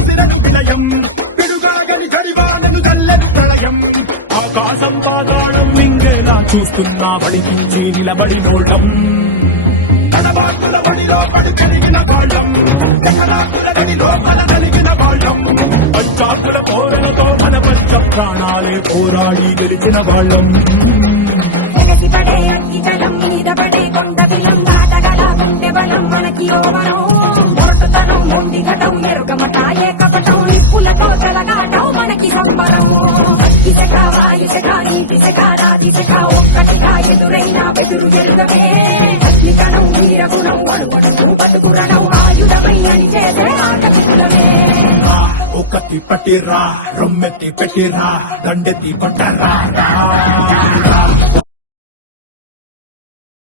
విసిరను విలయం పిడుగాగని జడివానను చల్లని ప్రళయం ఆకాశం పాతాళం మింగేలా చూస్తున్నా వడికించి నిలబడినోళ్ళం తడబాటుల బడిలో పడి కలిగిన వాళ్ళం ఎకరాకుల గడిలో మన కలిగిన వాళ్ళం పంచాకుల పోరలతో మన పంచ ప్రాణాలే పోరాడి గెలిచిన వాళ్ళం ఎగసిపడే అగ్గిజలం మీద పడే కొండ బిలం దాటగల గుండె బలం మనకి ఓవరం మొరటుతనం మొండి ఘటం ఎరుగమట ఏకపటం నిప్పులతో చెలగాటం మనకి సంబరం ఇసక వాయుసక నీతిసక రాతిసక ఒక్కటిగా ఎదురైన బెదురు ఎరుగమే అగ్నికణం వీరగుణం అడుగడుగు బతుకురణం ఆయుధమై అని చేసే ఆటకులమే ఒకటి పట్టిరా రొమ్మెత్తి పెట్టిరా దండెత్తి పట్టరా